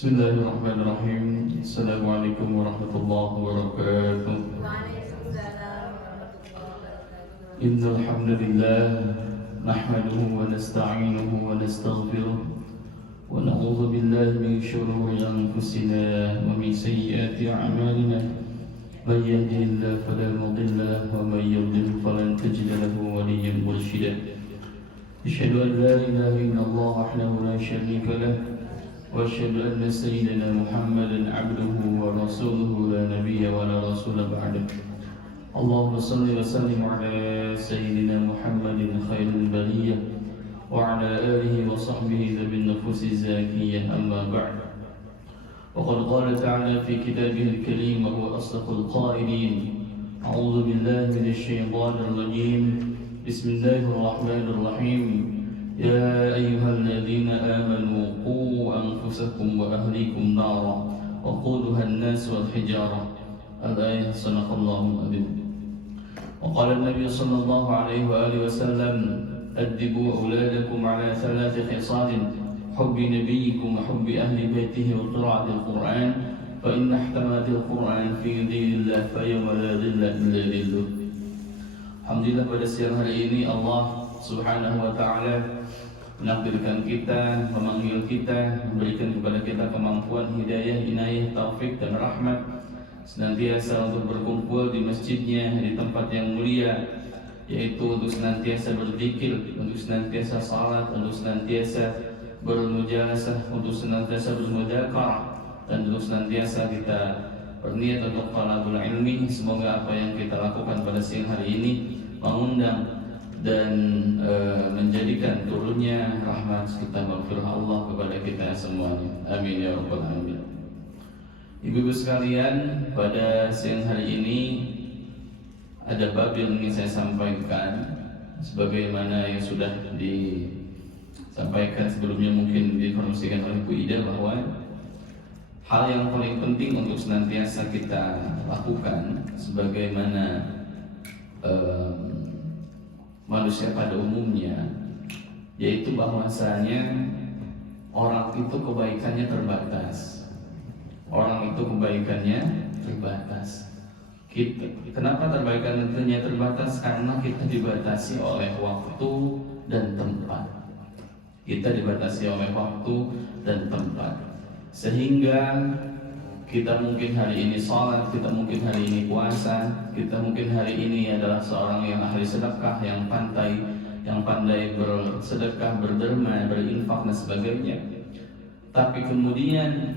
Bismillahirrahmanirrahim. Assalamualaikum warahmatullahi wabarakatuh. Innal hamdalillah nahmaduhu wa nasta'inuhu wa nastaghfiruh wa na'udzu billahi min shururi anfusina wa min sayyiati a'malina. Man yahdihillahu fala mudilla lahu wa man yudlil falan tajida lahu waliyyan mursyida. Asyhadu an la ilaha illallah wahdahu la syarika lahu وأشهد أن سيدنا محمدا عبده ورسوله لا نبي ولا رسول بعده. اللهم صل وسلم على سيدنا محمد خير البرية وعلى آله وصحبه ذوي النفوس الزاكية. أما بعد، وقد قال تعالى في كتابه الكريم وهو أصدق القائلين: أعوذ بالله من الشيطان الرجيم. بسم الله الرحمن الرحيم. يا أيها الذين آمنوا قوا أنفسكم وأهليكم نارا وقودها الناس والحجارة. الآية. صدق الله العظيم. وقال النبي صلى الله عليه وآله وسلم: أدبوا أولادكم على 3 خصال: حب نبيكم وحب أهل بيته وقراءة القرآن، فإن احتملت القرآن في دين الله فيوم لا ظل إلا ظله. Alhamdulillah, pada siang hari ini Allah Subhanahu wa Ta'ala menakdirkan kita, memanggil kita, memberikan kepada kita kemampuan, hidayah, inayah, taufik dan rahmat senantiasa untuk berkumpul di masjidnya, di tempat yang mulia, yaitu untuk senantiasa berzikir, untuk senantiasa salat, untuk senantiasa bermujalasah, untuk senantiasa bermudzakarah, dan untuk senantiasa kita berniat untuk talabul ilmi. Semoga apa yang kita lakukan pada siang hari ini mengundang dan menjadikan turunnya rahmat serta maghfirah Allah kepada kita semuanya. Amin ya rabbal alamin. Ibu-ibu sekalian, pada siang hari ini ada bab yang ingin saya sampaikan, sebagaimana yang sudah disampaikan sebelumnya, mungkin diinformasikan oleh Bu Ida, bahwa hal yang paling penting untuk senantiasa kita lakukan sebagaimana manusia pada umumnya, yaitu bahwasanya orang itu kebaikannya terbatas. Orang itu kebaikannya terbatas. Kenapa kebaikannya terbatas? Karena kita dibatasi oleh waktu dan tempat. Kita dibatasi oleh waktu dan tempat, sehingga kita mungkin hari ini sholat, kita mungkin hari ini puasa, kita mungkin hari ini adalah seorang yang ahli sedekah, yang pandai bersedekah, berderma, berinfak dan sebagainya. Tapi kemudian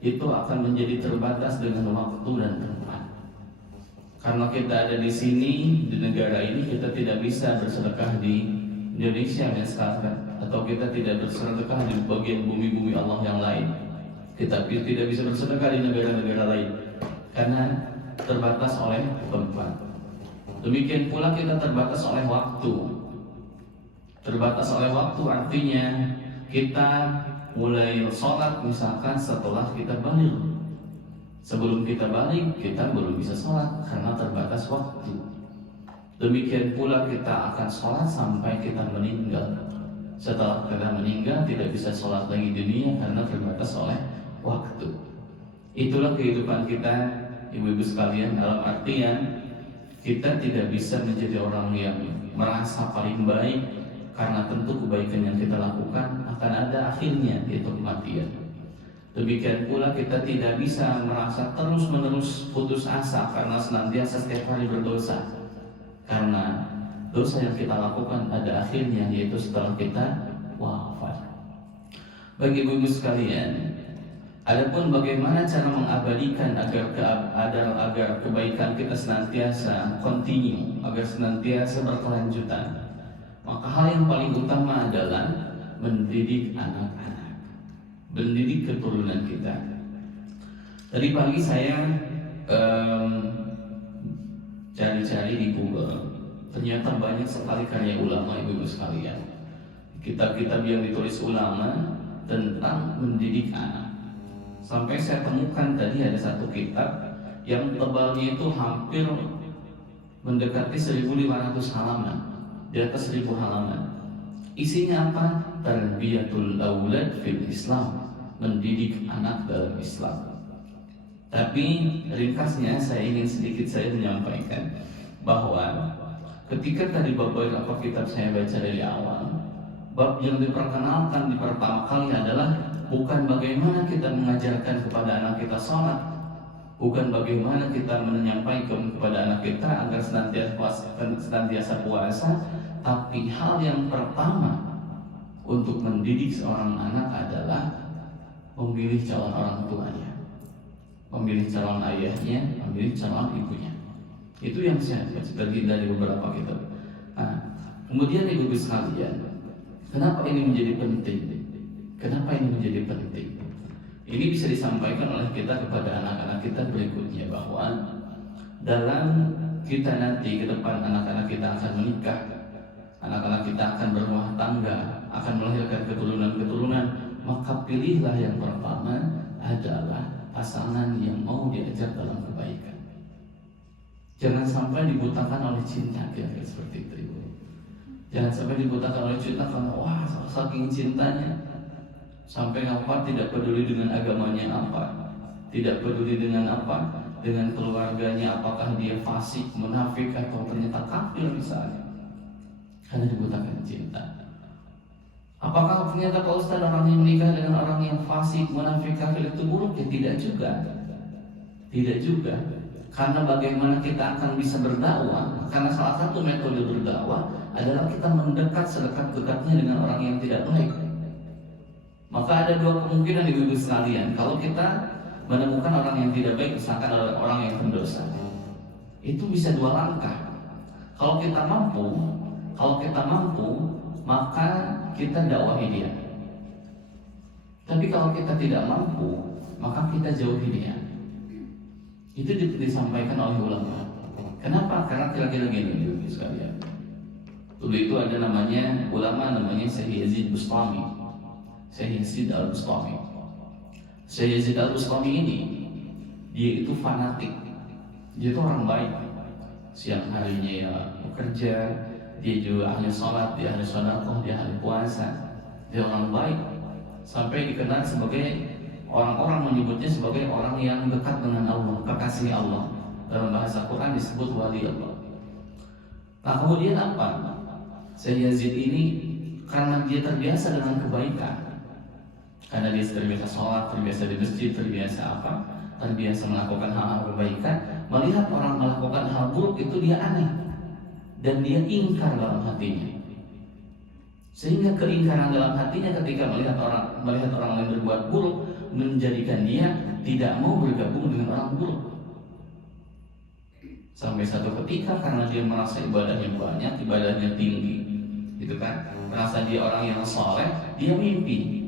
itu akan menjadi terbatas dengan waktu dan tempat. Karena kita ada di sini, di negara ini, kita tidak bisa bersedekah di Indonesia ya sekarang, atau kita tidak bersedekah di bagian bumi-bumi Allah yang lain. Kita tidak bisa bersedekah di negara-negara lain karena terbatas oleh tempat. Demikian pula kita terbatas oleh waktu. Terbatas oleh waktu artinya kita mulai sholat misalkan setelah kita balik. Sebelum kita balik, kita belum bisa sholat karena terbatas waktu. Demikian pula kita akan sholat sampai kita meninggal. Setelah kita meninggal tidak bisa sholat lagi di dunia karena terbatas oleh waktu. Itulah kehidupan kita, ibu-ibu sekalian, dalam artian kita tidak bisa menjadi orang yang merasa paling baik, karena tentu kebaikan yang kita lakukan akan ada akhirnya, yaitu kematian. Demikian pula kita tidak bisa merasa terus-menerus putus asa karena senantiasa setiap hari berdosa, karena dosa yang kita lakukan ada akhirnya, yaitu setelah kita wafat. Bagi ibu-ibu sekalian, adapun bagaimana cara mengabadikan agar kebaikan kita senantiasa continue, agar senantiasa berkelanjutan, maka hal yang paling utama adalah mendidik anak-anak, mendidik keturunan kita. Tadi pagi saya cari-cari di Google, ternyata banyak sekali karya ulama, ibu-ibu sekalian, kitab-kitab yang ditulis ulama tentang mendidik anak. Sampai saya temukan tadi ada satu kitab yang tebalnya itu hampir mendekati 1.500 halaman, di atas 1.000 halaman. Isinya apa? Tarbiyatul aulad fil Islam, mendidik anak dalam Islam. Tapi ringkasnya saya ingin sedikit saya menyampaikan bahwa ketika tadi beberapa kitab saya baca dari awal, bab yang diperkenalkan di pertama kali adalah bukan bagaimana kita mengajarkan kepada anak kita sholat, bukan bagaimana kita menyampaikan kepada anak kita agar senantiasa puasa, tapi hal yang pertama untuk mendidik seorang anak adalah memilih calon orang tuanya, memilih calon ayahnya, memilih calon ibunya. Itu yang saya baca dari beberapa kitab. Nah, kemudian ibu sekalian, kenapa ini menjadi penting? Kenapa ini menjadi penting? Ini bisa disampaikan oleh kita kepada anak-anak kita berikutnya, bahwa dalam kita nanti ke depan anak-anak kita akan menikah, anak-anak kita akan berumah tangga, akan melahirkan keturunan-keturunan, maka pilihlah yang pertama adalah pasangan yang mau diajar dalam kebaikan. Jangan sampai dibutakan oleh cinta, kira-kira seperti itu, ibu. Jangan sampai dibutakan oleh cinta karena wah saking cintanya sampai apa tidak peduli dengan agamanya apa, tidak peduli dengan apa, dengan keluarganya, apakah dia fasik, munafik atau ternyata kafir misalnya, karena dibutakan cinta. Apakah ternyata Pak Ustaz orang yang menikah dengan orang yang fasik, munafik, kafir itu buruk? Ya tidak juga. Tidak juga. Karena bagaimana kita akan bisa berdakwah? Karena salah satu metode berdakwah adalah kita mendekat sedekat-dekatnya dengan orang yang tidak baik. Maka ada dua kemungkinan ibu-ibu sekalian. Kalau kita menemukan orang yang tidak baik, misalkan orang yang pendosa, itu bisa dua langkah. Kalau kita mampu, maka kita dakwahi dia. Tapi kalau kita tidak mampu, maka kita jauhi dia. Itu disampaikan oleh ulama. Kenapa? Karena kira-kira gini, ibu sekalian. Dulu itu ada namanya ulama, namanya Syekh Yazid Bustami. Syekh Yazid Al-Bustami. Syekh Yazid Al-Bustami ini, dia itu fanatik. Dia itu orang baik. Siang harinya ya bekerja, dia juga ahli sholat, dia ahli sedekah, dia ahli puasa, dia orang baik. Sampai dikenal sebagai, orang-orang menyebutnya sebagai orang yang dekat dengan Allah, kekasih Allah. Dalam bahasa Quran disebut wali Allah. Nah kemudian apa? Syekh Yazid ini karena dia terbiasa dengan kebaikan, karena dia terbiasa sholat, terbiasa di masjid, terbiasa melakukan hal-hal kebaikan, melihat orang melakukan hal buruk itu dia aneh dan dia ingkar dalam hatinya. Sehingga keingkaran dalam hatinya ketika melihat orang lain berbuat buruk menjadikan dia tidak mau bergabung dengan orang buruk. Sampai satu ketika karena dia merasa ibadahnya banyak, ibadahnya tinggi, gitu kan, merasa dia orang yang soleh, dia mimpi.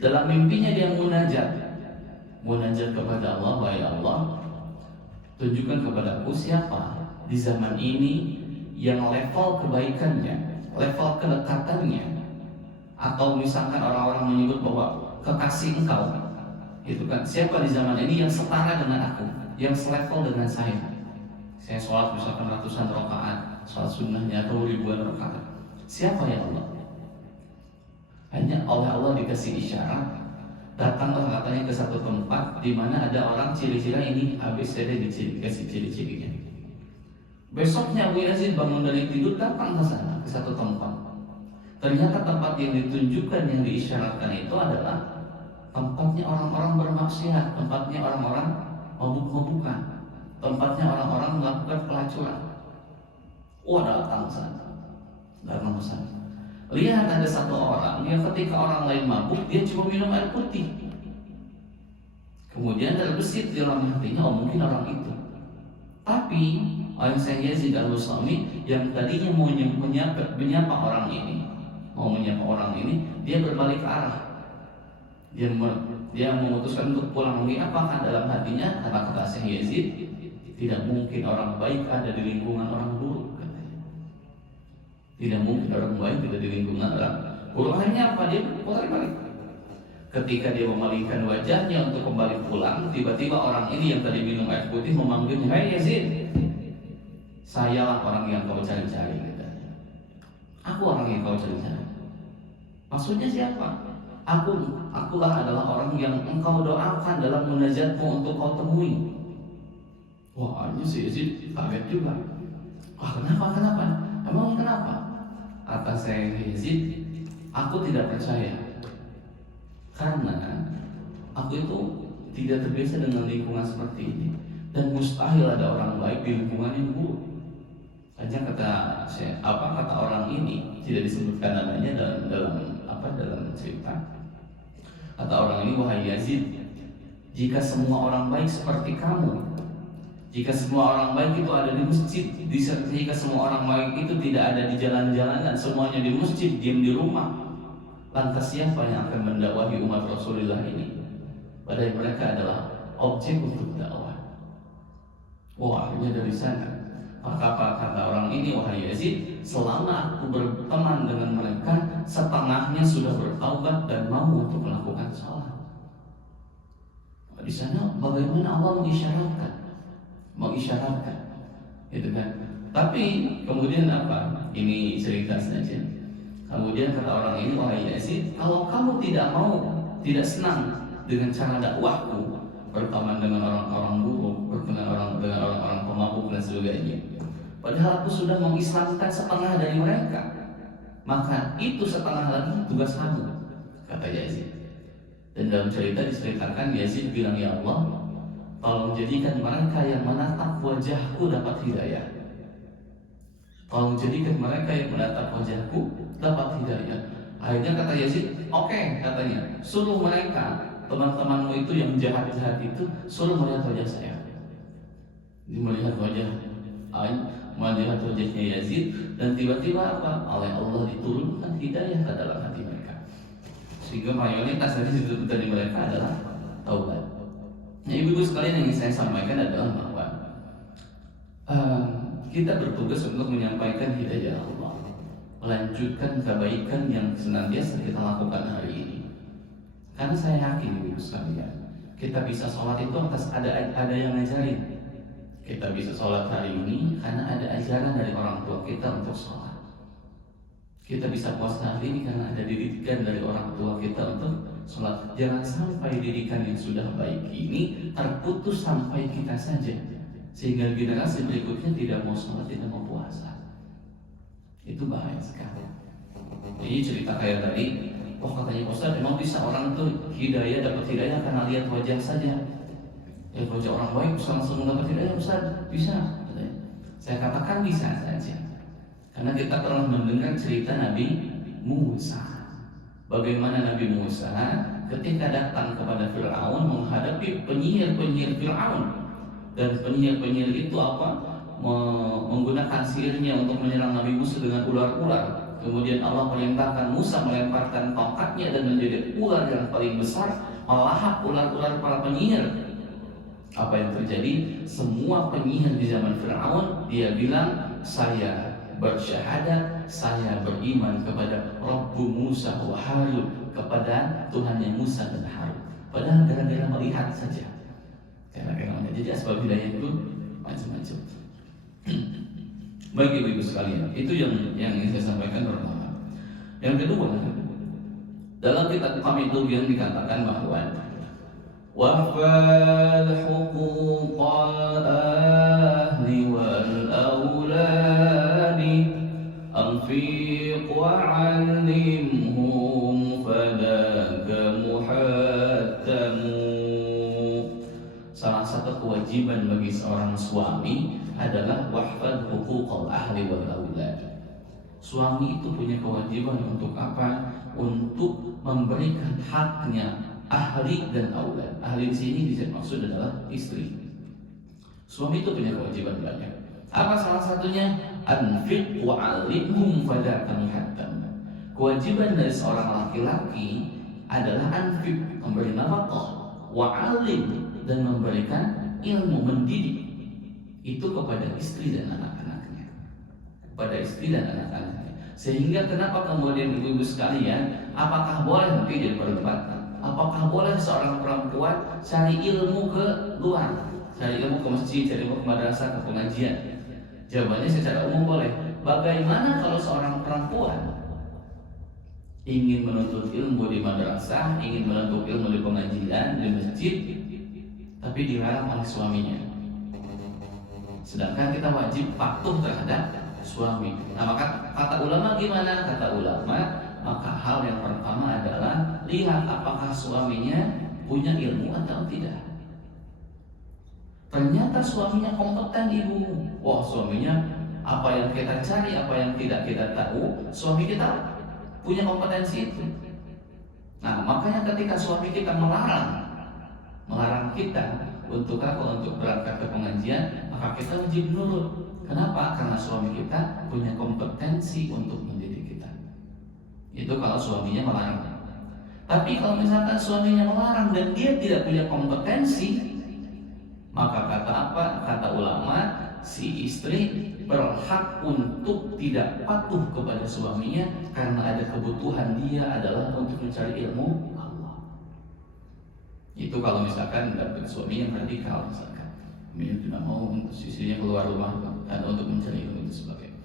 Dalam mimpinya dia munajat kepada Allah, wahai Allah, tunjukkan kepadaku siapa di zaman ini yang level kebaikannya, level kedekatannya, atau misalkan orang-orang menyebut bahwa kekasih engkau, itu kan, siapa di zaman ini yang setara dengan aku, yang selevel dengan saya. Saya sholat misalkan ratusan rakaat, sholat sunnahnya atau ribuan rakaat. Siapa ya Allah? Hanya oleh Allah dikasih isyarat, datanglah katanya ke satu tempat di mana ada orang ciri-ciri ini ABCD dikasih ciri-cirinya. Besoknya Abu Yazid bangun dari tidur, datang ke sana, ke satu tempat. Ternyata tempat yang ditunjukkan, yang diisyaratkan itu adalah tempatnya orang-orang bermaksiat, tempatnya orang-orang mabuk-mabukan, tempatnya orang-orang melakukan pelacuran. Datang ke sana. Lihat ada satu orang yang ketika orang lain mabuk, dia cuma minum air putih. Kemudian terbesit di dalam hatinya, mungkin orang itu. Tapi orang Syekh Yazid Al-Bustami yang tadinya mau menyapa orang ini, dia berbalik arah. Dia memutuskan untuk pulang lagi. Apakah dalam hatinya? Kata Syekh Yazid, tidak mungkin orang baik ada di lingkungan orang buruk. Tidak mungkin orang baik ada di lingkungan orang buruk. Akhirnya apa? Dia putar balik. Ketika dia memalingkan wajahnya untuk kembali pulang, tiba-tiba orang ini yang tadi minum air putih memanggilnya, "Hai Yazid, sayalah orang yang kau cari-cari." Aku orang yang kau cari-cari. Maksudnya siapa? Akulah adalah orang yang engkau doakan dalam munajatmu untuk kau temui. Wah, ini si Yazid kaget juga. Wah, kenapa? Emang kenapa? Kata saya Yazid, aku tidak percaya. Karena aku itu tidak terbiasa dengan lingkungan seperti ini. Dan mustahil ada orang baik di lingkungan yang buruk. Hanya kata orang ini tidak disebutkan namanya dalam cerita. Kata orang ini, wahai Yazid, jika semua orang baik seperti kamu, jika semua orang baik itu ada di masjid, jika semua orang baik itu tidak ada di jalan-jalanan, semuanya di masjid, diam di rumah, lantas siapa yang akan mendakwahi umat Rasulullah ini? Padahal mereka adalah objek untuk dakwah. Wah, akhirnya dari sana. Maka kata orang ini, wahai Yazid, selama aku berteman dengan mereka, setengahnya sudah bertaubat dan mau untuk melakukan salat. Di sana bagaimana Allah mengisyaratkan, gitu kan? Tapi kemudian apa? Ini cerita saja. Kemudian kata orang ini, wahai Yazid, kalau kamu tidak senang dengan cara dakwahku, berteman dengan orang-orang buruk, berteman dengan orang-orang pemabuk dan sebagainya, padahal aku sudah mengislamkan setengah dari mereka, maka itu setengah lagi tugas kamu, kata Yazid. Dan dalam cerita diceritakan Yazid bilang, ya Allah, tolong jadikan mereka yang menatap wajahku dapat hidayah. Tolong jadikan mereka yang menatap wajahku dapat hidayah. Akhirnya kata Yazid, oke, katanya, suruh mereka, teman-temanmu itu yang jahat-jahat itu, suruh melihat wajah saya. Melihat wajahnya Yazid, dan tiba-tiba apa? Oleh Allah diturunkan hidayah ke dalam hati mereka, sehingga mayoritas dari mereka adalah taubat. Nah, ibu-ibu sekalian, yang ingin saya sampaikan adalah bahwa kita bertugas untuk menyampaikan hidayah Allah, melanjutkan kebaikan yang senantiasa kita lakukan hari ini. Karena saya yakin ibu-ibu sekalian, kita bisa sholat itu atas ada yang ngajarin. Kita bisa sholat hari ini karena ada ajaran dari orang tua kita untuk sholat. Kita bisa puasa hari ini karena ada didikan dari orang tua kita untuk sholat. Jangan sampai didikan yang sudah baik ini terputus sampai kita saja, sehingga generasi berikutnya tidak mau sholat, tidak mau puasa. Itu bahaya sekali. Jadi cerita kayak tadi, katanya Ustaz, emang bisa orang tuh dapat hidayah karena lihat wajah saja? Ya, wajah orang baik bisa langsung mendapat hidayah, Ustaz? Bisa. Saya katakan bisa saja. Karena kita pernah mendengar cerita Nabi Musa. Bagaimana Nabi Musa ketika datang kepada Fir'aun menghadapi penyihir-penyihir Fir'aun. Dan penyihir-penyihir itu menggunakan sihirnya untuk menyerang Nabi Musa dengan ular-ular. Kemudian Allah perintahkan Musa melemparkan tongkatnya dan menjadi ular yang paling besar melahap ular-ular para penyihir. Apa yang terjadi? Semua penyihir di zaman Fir'aun, dia bilang, saya bersyahadat, saya beriman kepada Rabbu Musa wa Harun, kepada Tuhannya Musa dan Harun. Padahal gara-gara melihat saja. Jadi asbab hidayah itu macam-macam. Bagi ibu-ibu sekalian, itu yang ingin saya sampaikan pertama. Yang kedua, dalam kitab kami itu yang dikatakan bahwa wahfal huquqal ahli wal awladi anfiq wa'allimhum fadaka muhattamu. Salah satu kewajiban bagi seorang suami adalah wahfal huquqal ahli wal awladi. Suami itu punya kewajiban untuk apa? Untuk memberikan haknya ahli dan aulad. Ahli di sini maksud adalah istri. Suami itu punya kewajiban banyak. Apa salah satunya? Anfiq wa'allimhum fadaka muhattam. Kewajiban dari seorang laki-laki adalah anfiq, memberi nafkah, wa'allim, dan memberikan ilmu, mendidik itu kepada istri dan anak-anaknya. Kepada istri dan anak-anaknya. Sehingga kenapa kemudian ibu-ibu sekalian, apakah boleh nanti jadi perdebatan? Apakah boleh seorang perempuan cari ilmu ke luar, cari ilmu ke masjid, cari ilmu ke madrasah, ke pengajian? Jawabannya secara umum boleh. Bagaimana kalau seorang perempuan ingin menuntut ilmu di madrasah, ingin menuntut ilmu di pengajian, di masjid, tapi dilarang oleh suaminya. Sedangkan kita wajib patuh terhadap suami. Nah, maka kata ulama gimana? Kata ulama, maka hal yang pertama adalah lihat apakah suaminya punya ilmu atau tidak. Ternyata suaminya kompeten, ibu. Wah, suaminya apa yang kita cari, apa yang tidak kita tahu, suami kita punya kompetensi itu. Nah, makanya ketika suami kita melarang kita untuk apa? Untuk berangkat ke pengajian, maka kita wajib nurut. Kenapa? Karena suami kita punya kompetensi untuk mendidik kita. Itu kalau suaminya melarang. Tapi kalau misalkan suaminya melarang dan dia tidak punya kompetensi, maka kata apa? Kata ulama, si istri berhak untuk tidak patuh kepada suaminya karena ada kebutuhan dia adalah untuk mencari ilmu Allah. Itu kalau misalkan dapat suami yang radikal, misalkan dia tidak mau untuk istrinya keluar rumah dan untuk mencari ilmu itu sebagainya.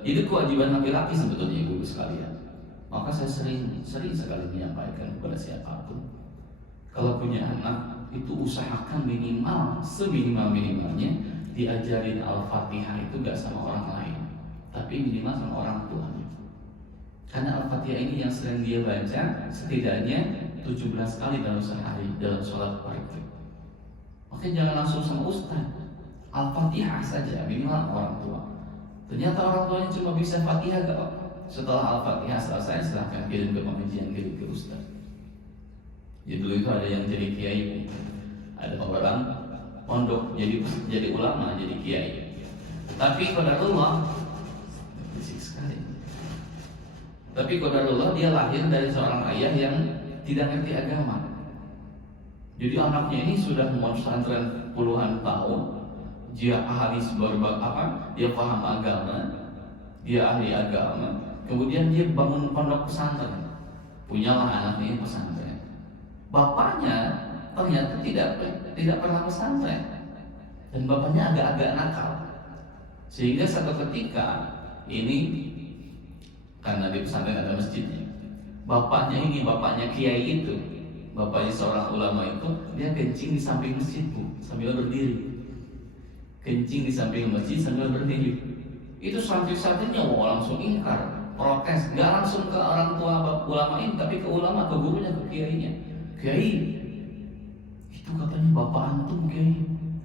Itu kewajiban laki-laki sebetulnya, ibu sekalian. Maka saya sering sekali menyampaikan kepada siapapun, kalau punya anak itu usahakan minimal seminimal-minimalnya diajarin Al-Fatihah itu gak sama orang lain, tapi minimal sama orang tuanya. Karena Al-Fatihah ini yang sering dia baca setidaknya 17 kali dalam sehari dalam sholat fardu. Makanya jangan langsung sama ustaz. Al-Fatihah saja minimal orang tua. Ternyata orang tuanya cuma bisa Fatihah gak apa. Setelah Al-Fatihah selesai, silahkan kirim ke pengajian, kirim ke ustaz. Jadi dulu itu ada yang jadi kiai, ada orang pondok jadi ulama, jadi kiai. Tapi qadarullah, fisik sekali. Tapi qadarullah dia lahir dari seorang ayah yang tidak ngerti agama. Jadi anaknya ini sudah pesantren puluhan tahun, dia ahli dia paham agama, dia ahli agama. Kemudian dia bangun pondok pesantren, punyalah anaknya pesantren. Bapaknya ternyata tidak pernah pesantren dan bapaknya agak-agak nakal, sehingga satu ketika ini karena di pesantren ada masjidnya, bapaknya kiai itu, bapaknya seorang ulama itu, dia kencing di samping masjid, bu, sambil berdiri, kencing di samping masjid sambil berdiri. Itu santri-santrinya langsung ingkar, protes, nggak langsung ke orang tua ulama ini, tapi ke ulama, ke gurunya, ke kiainya. Kiai, itu katanya bapak antum, kiai.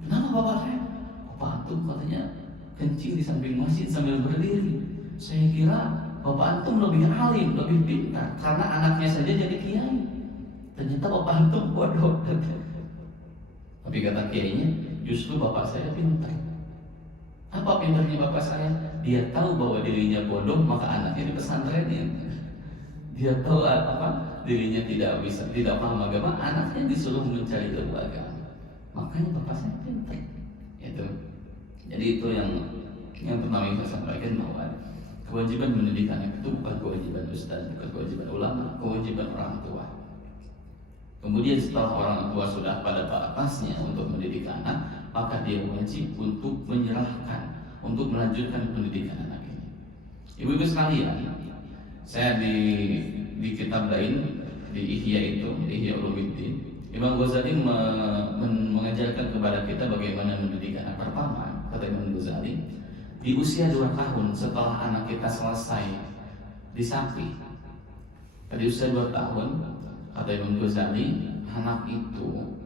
Kenapa bapak saya? Bapak antum katanya kencing di samping masjid sambil berdiri. Saya kira bapak antum lebih alim, lebih pintar karena anaknya saja jadi kiai. Ternyata bapak antum bodoh. Tapi kata kiainya, justru bapak saya pintar. Apa pintarnya bapak saya? Dia tahu bahwa dirinya bodoh, maka anaknya di pesantrenin. Dia tahu apa? Dirinya tidak paham agama, anaknya disuruh mencari ilmu agama. Makanya bapak saya pintar. Itu. Jadi itu yang pertama yang saya sampaikan, bahwa kewajiban pendidikan itu bukan kewajiban ustaz, bukan kewajiban ulama, kewajiban orang tua. Kemudian setelah orang tua sudah pada batasnya untuk mendidik anak, maka dia wajib untuk menyerahkan, untuk melanjutkan pendidikan anak ini. Ibu-ibu sekalian, saya di kitab lain, di Ihya Ulumuddin, Imam Ghazali mengajarkan kepada kita bagaimana mendidik anak. Pertama, kata Imam Ghazali, di usia 2 tahun setelah anak kita selesai disapi, pada usia 2 tahun, kata Imam Ghazali, anak itu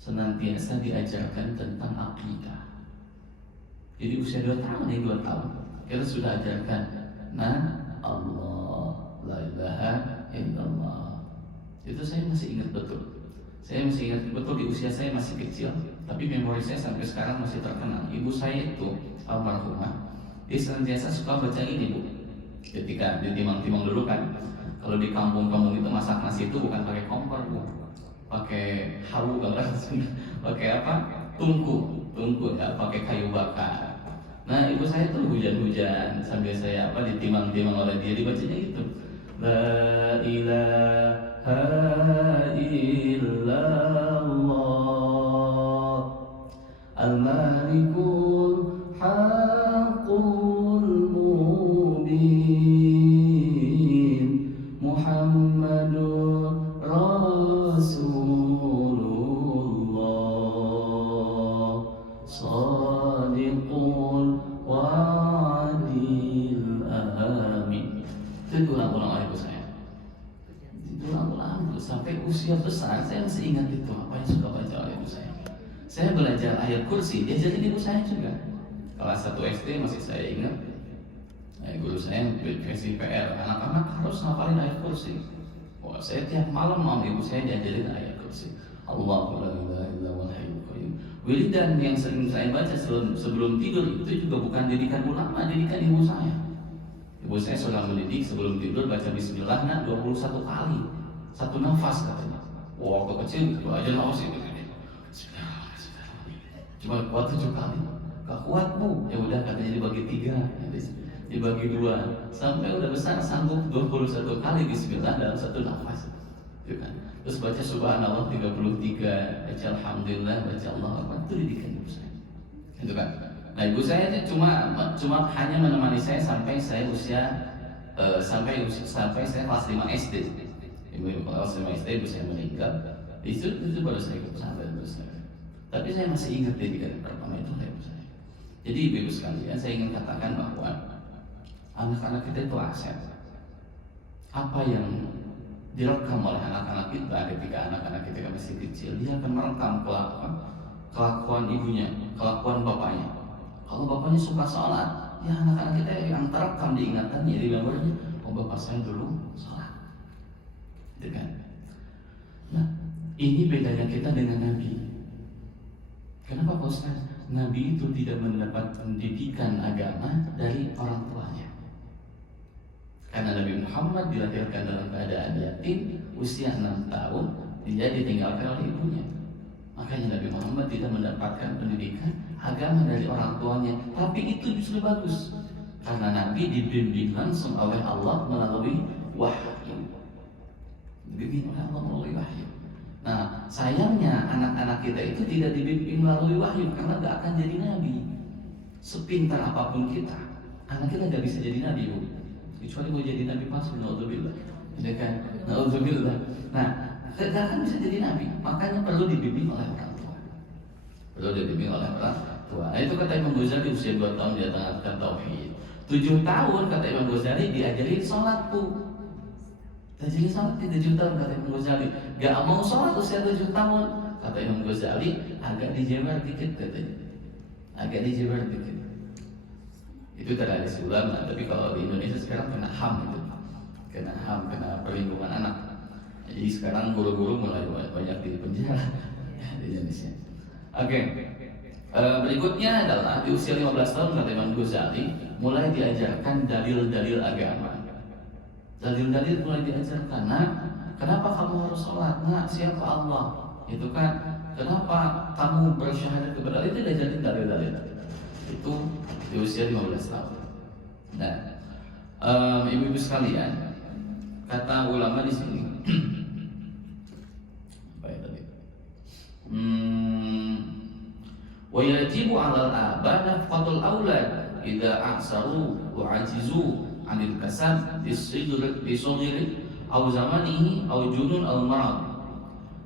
senantiasa diajarkan tentang akidah. Jadi usia 2 tahun, 2 tahun kita sudah ajarkan, nah Allah, la ilaha illallah. Itu saya masih ingat betul. Saya masih ingat betul, di usia saya masih kecil, tapi memori saya sampai sekarang masih terkenal. Ibu saya itu almarhumah, dia senantiasa suka baca ini, bu. Ketika di timang-timang dulu kan, kalau di kampung-kampung itu masak nasi itu bukan pakai kompor, bu, pakai hawu, kalau langsung pakai apa? Tungku ya, pakai kayu bakar. Nah, ibu saya tuh hujan-hujan sambil saya ditimang-timang oleh dia, dibacanya itu, la ilaha illallah al-malikul haqqul mubin diulang-ulang oleh ibu saya. Diulang-ulang sampai usia besar saya masih ingat itu apa yang suka baca oleh ibu saya. Saya belajar ayat kursi, dia jadi ibu saya juga. Kelas 1 SD masih saya ingat. Guru saya kasih PR, anak-anak harus ngapalin ayat kursi. Wah, saya tiap malam mau ibu saya diajarin ayat kursi. Allahu la ilaha illa huwal hayyul qayyum. Wiridan yang sering saya baca sebelum tidur itu juga bukan didikan ulama, didikan ibu saya. Ibu saya sudah mendidik sebelum tidur baca bismillah 21 kali. Satu nafas katanya. Wah, waktu kecil itu aja nafas itu. Cuma kuat 7 kali. Gak kuat bu, ya udah katanya dibagi 3, dibagi 2, sampai udah besar sanggup 21 kali bismillah dalam satu nafas. Gitu kan? Terus baca subhanallah 33, baca alhamdulillah, baca Allah Akbar, itu didikan ibu saya. Gitu kan? Nah ibu saya itu cuma hanya menemani saya sampai saya sampai saya kelas 5 SD. Ibu kelas 5 SD ibu saya meninggal. Itu baru saya ikut sampai terus. Tapi saya masih ingat didikan pertama itu oleh ibu saya. Jadi ibu sekalian, saya ingin katakan bahwa anak-anak kita itu aset. Apa yang direkam oleh anak-anak kita ketika anak-anak kita masih kecil, dia akan merekam kelakuan ibunya, kelakuan bapaknya. Kalau bapaknya suka sholat, ya anak-anak kita yang terekam diingatannya, di memorinya, oh bapak saya dulu sholat, gitu kan? Nah, ini bedanya kita dengan Nabi. Kenapa Pak Ustaz? Nabi itu tidak mendapat pendidikan agama dari orang tuanya. Karena Nabi Muhammad dilahirkan dalam keadaan yatim, usia 6 tahun, dia ditinggalkan oleh ibunya. Makanya Nabi Muhammad tidak mendapatkan pendidikan agama dari orang tuanya. Tapi itu justru bagus, karena Nabi dibimbing langsung oleh Allah melalui wahyu. Dibimbing oleh Allah melalui wahyu. Nah, sayangnya anak-anak kita itu tidak dibimbing melalui wahyu, karena gak akan jadi nabi. Sepintar apapun kita, anak kita gak bisa jadi nabi, Bu. Kecuali mau jadi nabi palsu, naudzubillah. Ya kan? Naudzubillah. Nah, gak akan bisa jadi nabi. Makanya perlu dibimbing oleh orang tua. Perlu dibimbing oleh orang tua. Nah, itu kata Imam Ghazali usia 2 tahun dia tengahkan tauhid. 7 tahun kata Imam Ghazali diajarin sholat, Bu. Jadi sholat 7 tahun kata Imam Ghazali. Gak mau sholat usia 7 tahun kata Imam Ghazali, agak dijebar dikit katanya. Agak dijebar dikit. Itu tradisi ulama. Tapi kalau di Indonesia sekarang kena HAM itu. Kena HAM, kena perlindungan anak. Jadi sekarang guru-guru mulai banyak di penjara di Indonesia. Oke. Berikutnya adalah di usia 15 tahun kata Imam Ghazali mulai diajarkan dalil-dalil agama. Dalil-dalil mulai diajarkan. Nah, kenapa kamu harus sholat? Nah, siapa Allah? Itu kan. Kenapa kamu bersyahadat kepada Allah? Itu diajarin dalil-dalil. Itu di usia 15 tahun. Nah, ibu-ibu sekalian, kata ulama di sini. Apa ya tadi? Wa yajibu 'alal aba nafqatul aulad idza ahsaru wa 'ajizu 'anil kasab disogiri au zamanihi au junun al marad.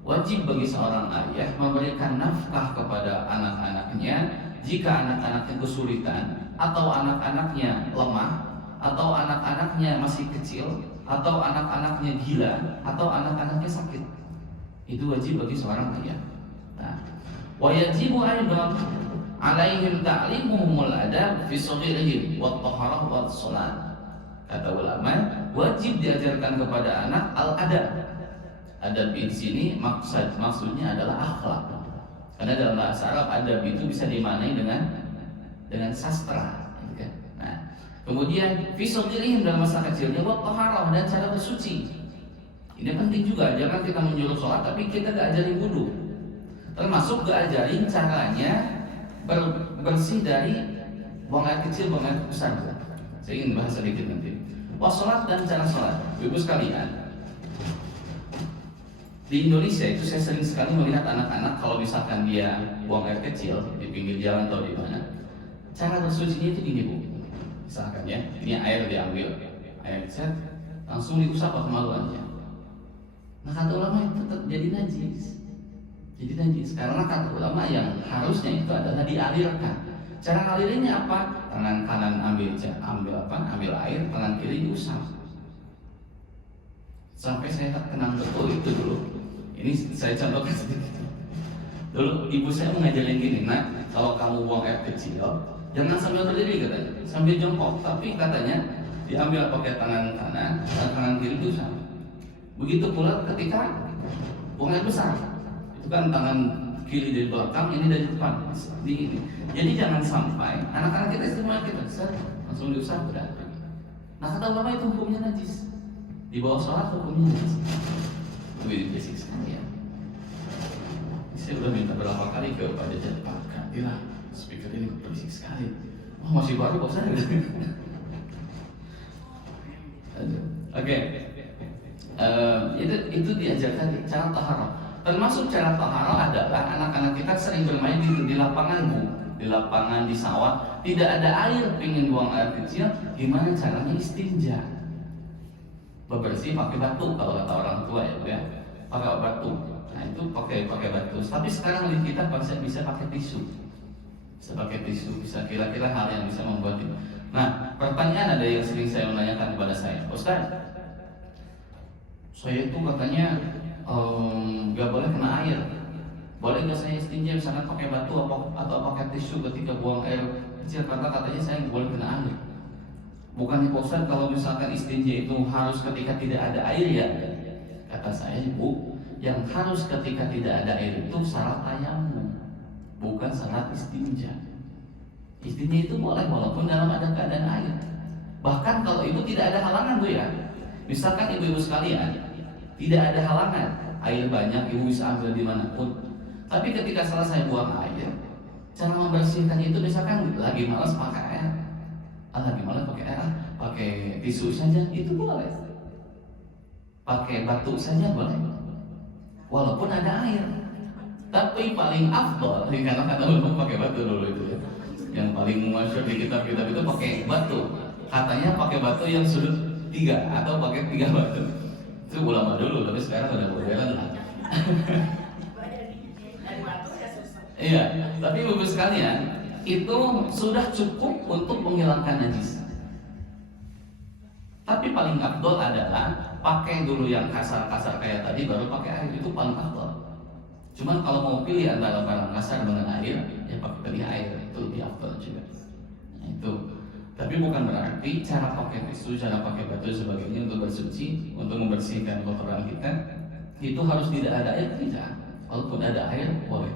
Wajib bagi seorang ayah memberikan nafkah kepada anak-anaknya jika anak-anaknya kesulitan, atau anak-anaknya lemah, atau anak-anaknya masih kecil, atau anak-anaknya gila, atau anak-anaknya sakit. Itu wajib bagi seorang ayah. Nah, wa yajibu aidan 'alaihim ta'limuhumul adab fi shaghirihim wa taharah wa shalat. Kata ulama, wajib diajarkan kepada anak al-adab. Adab di sini maksudnya adalah akhlak. Karena dalam bahasa Arab adab itu bisa dimaknai dengan sastra, gitu kan? Nah, kemudian fi shaghirihim dalam masa kecilnya wa taharah dan cara bersuci. Ini penting juga, jangan kita menyuruh sholat tapi kita gak ajarin wudu. Termasuk gak ajarin caranya bersih dari buang air kecil, buang air besar. Saya ingin bahas sedikit nanti. Sholat dan cara sholat. Ibu sekalian, di Indonesia itu saya sering sekali melihat anak-anak kalau misalkan dia buang air kecil di pinggir jalan atau di mana, cara bersucinya itu gini, Bu. Misalkan ya, ini air diambil, air set, langsung diusap kemaluannya. Nah, kata ulama itu tetap jadi najis. Jadi najis karena kata ulama yang harusnya itu adalah dialirkan. Cara ngalirinnya apa? Tangan kanan ambil air, tangan kiri diusap. Sampai saya kenang betul itu dulu. Ini saya contohkan sedikit. Dulu ibu saya mengajarin gini, nah kalau kamu buang air kecil, jangan sambil berdiri katanya, sambil jongkok. Tapi katanya diambil pakai tangan kanan, tangan kiri itu sama. Begitu pula ketika buang air besar, itu kan tangan kiri dari belakang, ini dari depan, di ini. Jadi jangan sampai anak-anak kita istimewa kita langsung diusap berarti. Nah kata ulama itu hukumnya najis. Di bawah sholat hukumnya najis. Lebih basic sekali ya. Saya udah minta berapa kali ke Pak Jajan, Pak gantilah speaker ini berisik sekali. Oh masih baru kok saya. Oke. Itu diajarkan cara taharah. Termasuk cara taharah adalah anak-anak kita sering bermain di lapangan di lapangan, di sawah, tidak ada air, pengen buang air kecil, gimana caranya istinja? Bebersih pakai batu kalau kata orang tua ya, pakai batu. Nah itu pakai batu. Tapi sekarang di kita bisa pakai tisu, bisa kira-kira hal yang bisa membuat itu. Nah pertanyaan ada yang sering saya menanyakan kepada saya, Ustaz, saya itu katanya nggak boleh kena air, boleh nggak saya istinja misalkan pakai batu atau pakai tisu ketika buang air kecil, karena katanya saya nggak boleh kena air. Bukannya Pak Ustaz kalau misalkan istinja itu harus ketika tidak ada air ya? Kata saya, Bu, yang harus ketika tidak ada air itu syarat tayamum, bukan syarat istinja. Istinja itu boleh walaupun dalam ada keadaan air. Bahkan kalau itu tidak ada halangan Bu ya. Misalkan ibu-ibu sekalian, tidak ada halangan, air banyak, ibu bisa ambil dimanapun. Tapi ketika selesai buang air, cara membersihkan itu misalkan lagi malas pakai air, lagi malas pakai air, pakai tisu saja itu boleh. Pakai batu saja boleh, walaupun ada air. Tapi paling afdol, karena kata belum pakai batu dulu itu ya. Yang paling masyhur di kitab-kitab itu pakai batu. Katanya pakai batu yang sudut 3 atau pakai 3 batu. Itu ulama dulu, tapi sekarang udah modern lah. Iya, tapi ibu sekalian, itu sudah cukup untuk menghilangkan najis. Tapi paling afdol adalah pakai dulu yang kasar-kasar kayak tadi, baru pakai air, itu paling afdol. Cuman kalau mau pilih antara barang kasar dengan air, ya pilih air, itu lebih afdol juga. Nah, itu. Tapi bukan berarti cara pakai tisu, cara pakai batu sebagainya untuk bersuci, untuk membersihkan kotoran kita, itu harus tidak ada air, tidak. Walaupun ada air, boleh.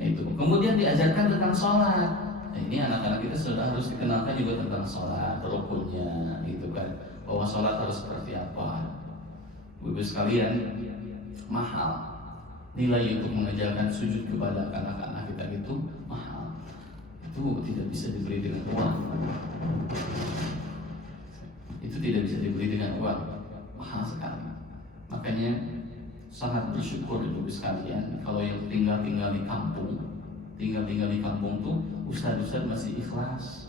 Nah, itu. Kemudian diajarkan tentang sholat. Nah, ini anak-anak kita sudah harus dikenalkan juga tentang sholat, rukunnya, gitu kan. Bahwa sholat harus seperti apa. Ibu sekalian, mahal. Nilai untuk mengajarkan sujud kepada anak-anak kita itu mahal. Itu tidak bisa dibeli dengan uang. Itu tidak bisa dibeli dengan uang, mahal sekali. Makanya sangat bersyukur ibu sekalian kalau yang tinggal di kampung tuh ustadz masih ikhlas.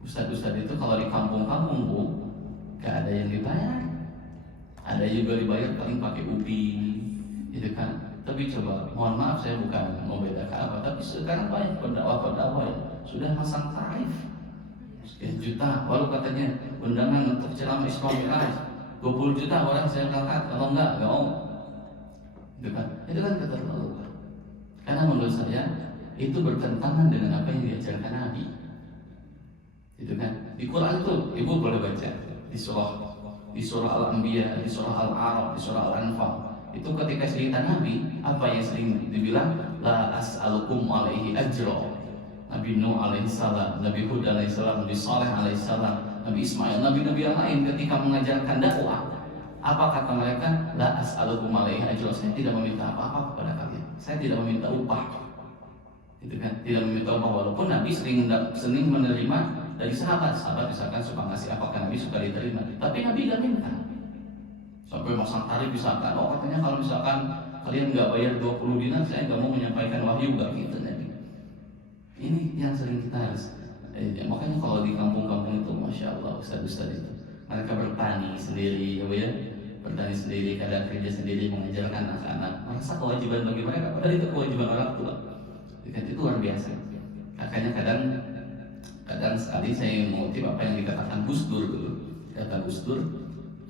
Ustadz itu kalau di kampung-kampung Bu, gak ada yang dibayar. Ada juga dibayar paling pakai ubi, gitu kan. Tapi coba, mohon maaf saya bukan membedakan apa, tapi sekarang banyak pendakwah yang sudah masang tarif sekian juta, walau katanya undangan untuk ceramah Isra Mi'raj 20 juta orang saya angkat, kalau enggak mau. Itu kan keterlaluan. Karena menurut saya itu bertentangan dengan apa yang diajarkan Nabi. Itu kan di Quran itu ibu boleh baca di surah Al-Anbiya, di surah Al-A'raf, di surah Al-Anfal. Itu ketika cerita Nabi, apa yang sering dibilang, la as'alukum alaihi ajra. Nabi Nuh alaihissalam, Nabi Hud alaihissalam, Nabi Saleh alaihissalam, Nabi Ismail, nabi-nabi yang lain ketika mengajarkan dakwah, apa kata mereka? La as'alukum alaihi ajra. Saya tidak meminta apa-apa kepada kalian. Saya tidak meminta upah. Gitu kan? Tidak meminta upah, walaupun Nabi sering menerima dari sahabat misalkan suka ngasih apakah Nabi suka diterima. Tapi Nabi tidak minta. Sampai masang tarif misalkan, katanya kalau misalkan kalian nggak bayar 20 dinar, saya nggak mau menyampaikan wahyu, nggak gitu Nabi. Ini yang sering kita harus. Makanya kalau di kampung-kampung itu, masya Allah, ustadz itu mereka bertani sendiri, ya, bertani sendiri, kadang kerja sendiri, mengajarkan anak-anak. Merasa kewajiban bagi mereka, padahal itu kewajiban orang tua. Itu luar biasa. Makanya kadang sekali saya mengutip apa yang dikatakan Gus Dur dulu. Kata Gus Dur,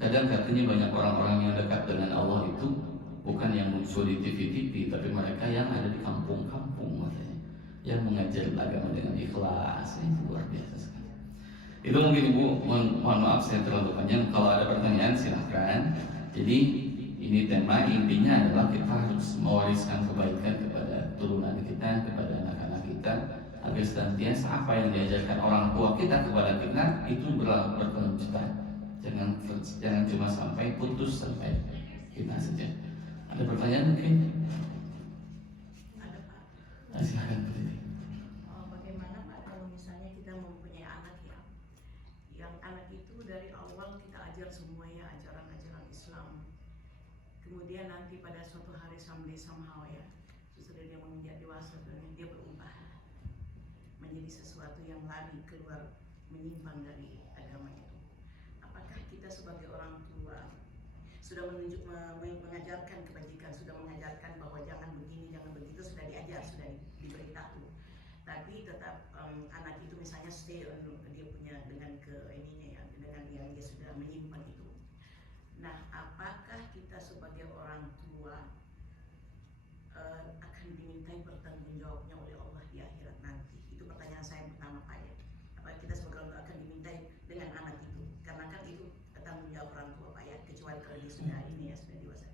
Kadang katanya banyak orang-orang yang dekat dengan Allah itu bukan yang muncul di TV-TV, tapi mereka yang ada di kampung-kampung katanya, yang mengajar agama dengan ikhlas. Ini luar biasa sekali. Itu mungkin Ibu, mohon maaf saya terlalu panjang. Kalau ada pertanyaan silahkan. Jadi ini tema intinya adalah kita harus mewariskan kebaikan kepada turunan kita, kepada anak-anak kita, agar senantiasa apa yang diajarkan orang tua kita kepada kita itu berkelanjutan. Jangan cuma sampai putus sampai kita saja. Ada pertanyaan mungkin? Ada Pak. Silakan. Bagaimana Pak kalau misalnya kita mempunyai anak ya, yang anak itu dari awal kita ajar semuanya ajaran-ajaran Islam, kemudian nanti pada suatu hari somehow ya, sesudah dia menjadi dewasa dia berubah menjadi sesuatu yang lari keluar menyimpang dari agama itu. Apakah kita sebagai orang tua sudah mengajarkan kebajikan, sudah mengajarkan bahwa jangan begini, jangan begitu, sudah diajar, sudah diberitahu, tapi tetap anak itu misalnya stay on dia punya dengan ininya ya, dengan yang dia sudah menyimpan itu. Nah, apakah kita sebagai orang tua akan dimintai pertanggungjawabnya oleh Allah di akhirat nanti? Itu pertanyaan saya yang pertama Pak ya. Apakah kita sebagai orang tua akan dimintai dengan anak itu? Karena kan itu tanggung jawab orang tua Pak ya, kecuali kalau dia sudah ini ya, sudah dewasa.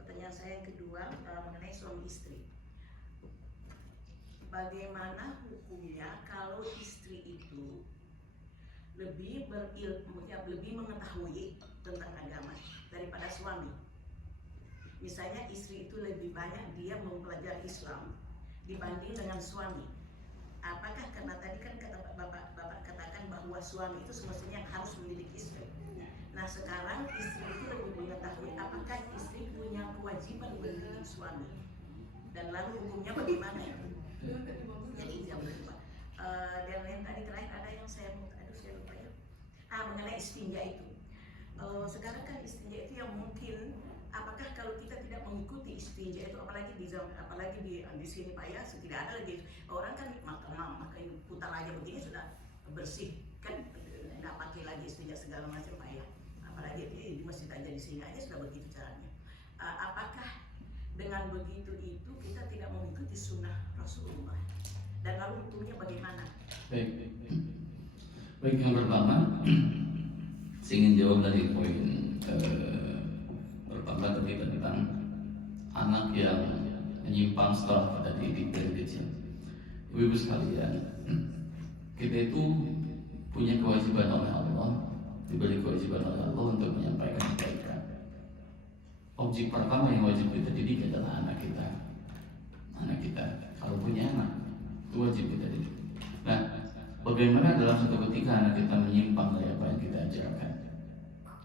Pertanyaan saya yang kedua mengenai suami istri. Bagaimana hukumnya kalau istri itu lebih berilmu, lebih mengetahui tentang agama daripada suami? Misalnya istri itu lebih banyak dia mempelajari Islam dibanding dengan suami. Apakah karena tadi kan kata bapak katakan bahwa suami itu semestinya harus mendidik istri. Nah sekarang istri itu lebih mengetahui apakah istri punya kewajiban mendidik suami, dan lalu hukumnya bagaimana itu? Jadi itu yang kedua. Dan yang tadi terakhir ada yang saya lupa ya. Mengenai istinja itu. Sekarang kan istinja itu yang mungkin, apakah kalau kita tidak mengikuti istinja itu, apalagi di sini Pak ya, tidak ada lagi orang kan makan putar aja begini sudah bersih kan, nggak pakai lagi istinja segala macam Pak ya. Apalagi di masjid aja di sini aja sudah begitu caranya. Apakah dengan begitu itu kita tidak mengikuti sunnah Rasulullah, dan lalu hukumnya bagaimana? Baik, yang pertama saya ingin jawab dari poin pertama tadi tentang anak yang menyimpang setelah kita didik dari kecil. Ibu-ibu sekalian, kita itu punya kewajiban oleh Allah, diberi kewajiban oleh Allah untuk menyampaikan kebaikan. Objek pertama yang wajib kita didik adalah anak kita. Anak kita, kalau punya anak, itu wajib kita didik. Nah, bagaimana dalam satu ketika anak kita menyimpang dari apa yang kita ajarkan?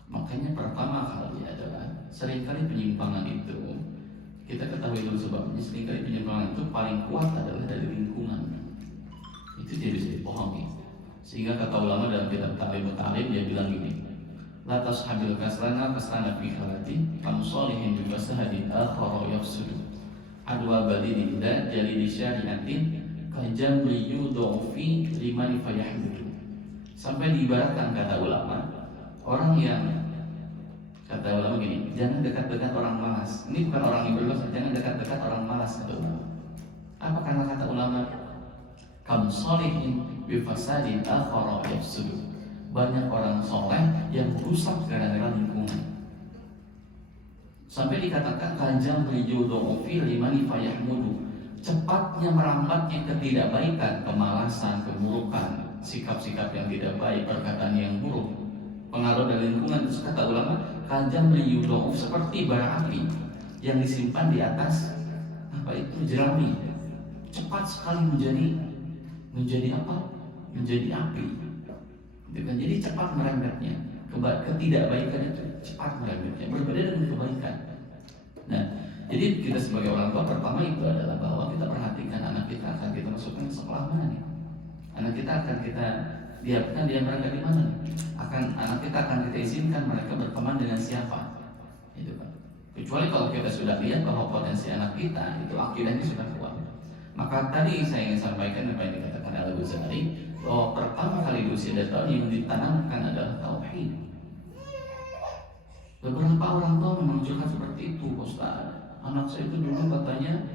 Makanya pertama kali adalah seringkali penyimpangan itu kita ketahui dulu sebabnya. Seringkali penyimpangan itu paling kuat adalah dari lingkungan. Itu tidak bisa dibohongi. Sehingga kata ulama dalam kitab Ta'lim dia bilang gini, la tashabil kasrana kasrana fi halati kam sholihin bi fasahati akhara yafsudu adwa badin dan jadi di syariatin kajam liyudhu fi liman fayahmudu. Sampai diibaratkan kata ulama, orang yang kata ulama gini, jangan dekat-dekat orang malas. Ini bukan orang yang berdosa, jangan dekat-dekat orang malas kata ulama. Apa karena kata ulama? Kam sholihin bi fasadin akhara yafsudu. Banyak orang soleh yang rusak gara-gara lingkungan. Sampai dikatakan kanjang rijudo fi limani fayahmudu, cepatnya merambatnya ketidakbaikan, kemalasan, keburukan, sikap-sikap yang tidak baik, perkataan yang buruk, pengaruh dari lingkungan. Terus kata ulama, kanjang rijudo seperti bara api yang disimpan di atas jerami, cepat sekali menjadi apa? Menjadi api. Jadi cepat merembetnya, ketidakbaikan itu cepat merembetnya, berbeda dengan kebaikan. Nah, jadi kita sebagai orang tua pertama itu adalah bahwa kita perhatikan anak kita akan kita masukkan ke sekolah mana nih. Anak kita akan kita biarkan dia berada di mana nih. Anak kita akan kita izinkan mereka berteman dengan siapa. Itu kan. Kecuali kalau kita sudah lihat bahwa potensi anak kita itu akidahnya sudah kuat. Maka tadi saya ingin sampaikan apa yang dikatakan Al-Ghazali, bahwa pertama kali di usia 2 tahun yang ditanamkan adalah tauhid. Beberapa orang tua memang curhat seperti itu, Ustaz. Anak saya itu dulu katanya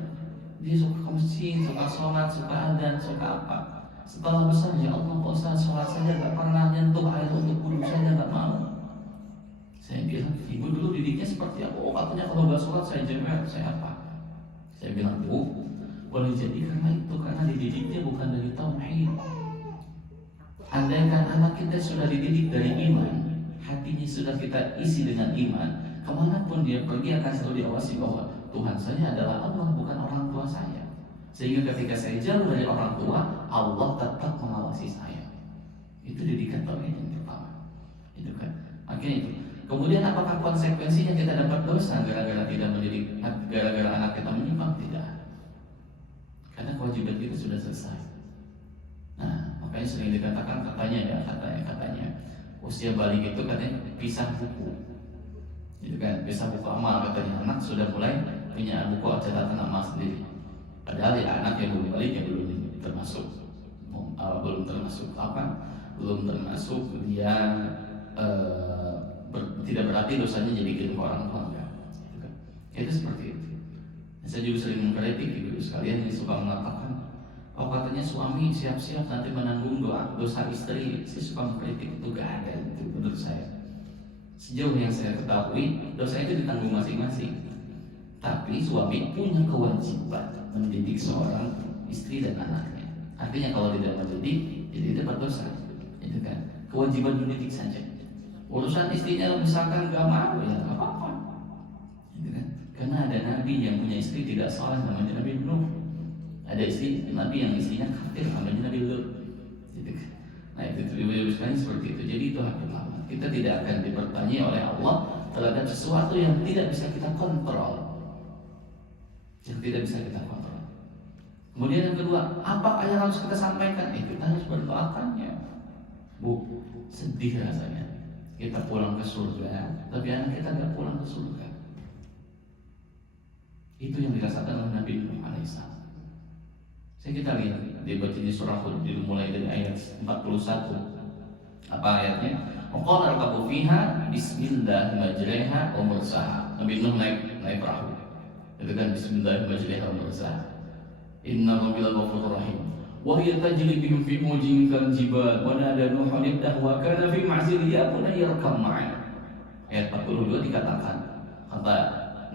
dia suka ke masjid, suka sholat, suka adzan, suka apa. Setelah besar, ya Allah Pak Ustaz, sholat saja gak pernah nyentuh air untuk wudhu saja gak mau. Saya bilang, ibu dulu didiknya seperti apa? Oh katanya kalau gak sholat saya jemer, saya apa? Saya bilang, Bu, boleh jadi karena itu, karena dididiknya bukan dari tauhid. Andaikan anak kita sudah dididik dari iman, hatinya sudah kita isi dengan iman, kemanapun dia pergi akan selalu diawasi bahwa Tuhan saya adalah Allah, bukan orang tua saya. Sehingga ketika saya jauh dari orang tua, Allah tetap mengawasi saya. Itu didikan tauhid yang pertama. Itu kan. Makanya itu. Kemudian apakah konsekuensinya kita dapat dosa gara-gara tidak mendidik, gara-gara anak kita menyimpang? Tidak. Karena kewajiban kita sudah selesai. Nah, makanya sering dikatakan katanya usia balik itu katanya pisah buku. Gitu kan, pisah buku amal katanya. Anak sudah mulai punya buku catatan amal sendiri. Padahal ya anak yang belum balik ya belum termasuk dia tidak berarti dosanya jadi kirim ke orang tua enggak. Gitu kan. Itu seperti itu. Saya juga sering mengkritik ibu sekalian yang suka mengatakan, oh katanya suami siap-siap nanti menanggung dosa istri. Saya suka mengkritik, itu gak ada itu menurut saya. Sejauh yang saya ketahui, dosa itu ditanggung masing-masing. Tapi suami punya kewajiban mendidik seorang istri dan anaknya. Artinya kalau tidak mendidik, jadi dapat dosa. Itu kan kewajiban mendidik saja. Urusan istrinya misalkan gak mau, ya gak apa-apa. Gitu kan? Karena ada nabi yang punya istri tidak saleh, namanya Nabi Nuh. Ada istri nabi yang istrinya kafir, namanya Nabi Lut. Gitu kan? Nah itu sekali seperti itu. Jadi itu hak pertama. Kita tidak akan dipertanyai oleh Allah terhadap sesuatu yang tidak bisa kita kontrol. Yang tidak bisa kita kontrol. Kemudian yang kedua, apa yang harus kita sampaikan? Kita harus berdoakannya. Bu, sedih rasanya kita pulang ke surga, tapi anak kita gak pulang ke surga. Itu yang dirasakan oleh Nabi Nuh alaihissalam. Saya kita lihat di surah Hud dimulai dari ayat 41. Apa ayatnya? Qala rakabu fiha bismillah majriha wa mursaha. Nabi Nuh naik perahu. Itu kan bismillah majriha wa mursaha. Inna rabbika ghafurur rahim. Wa hiya tajri bihim fi mawjin kal jibal wa nada nuhun ibdah wa kana fi ma'zil ya bunayya irkam ma'i. Ayat 42 dikatakan, kata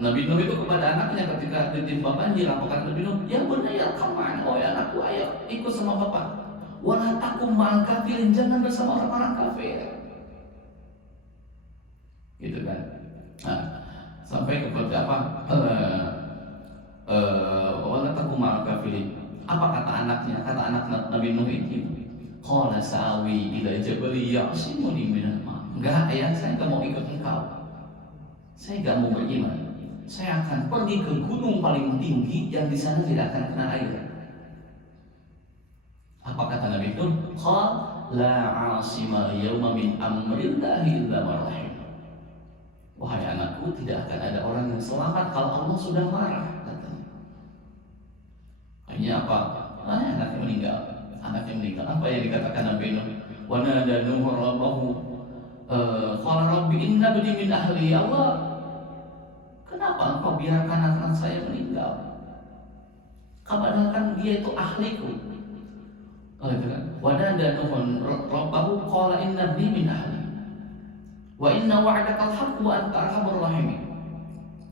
Nabi Nuh itu kepada anaknya ketika ditimpa banjir, apakah Nabi Nuh, ya bunayya irkam ma'i, oh ya anakku ayo ikut sama bapak. Wa la takum ma'al kafirin, jangan bersama orang-orang kafir. Gitu kan. Nah, sampai kepada apa? Wa la takum ma'al kafirin. Apa kata anaknya? Kata anak Nabi Nuh itu, qala sa'awi ila jabali ya'simuni minal ma'. Enggak, ayah, saya enggak mau ikut engkau. Saya enggak mau beriman. Saya akan pergi ke gunung paling tinggi yang di sana tidak akan kena air. Apa kata Nabi Nuh? Qala la 'asima al-yawma min amrillahi illa man rahim. Wahai anakku, tidak akan ada orang yang selamat kalau Allah sudah marah. Hanya apa? Anaknya meninggal. Apa yang dikatakan Nabi Nuh? Wa nada Nuh rabbahu qala rabbi inna bani min ahli. Allah, kenapa engkau biarkan anak saya meninggal? Padahal dia itu ahliku. Itu kan? Wa nada Nuh rabbahu qala inna bani min ahli. Wa inna wa'daka al-haqq wa anta arhamur rahimin.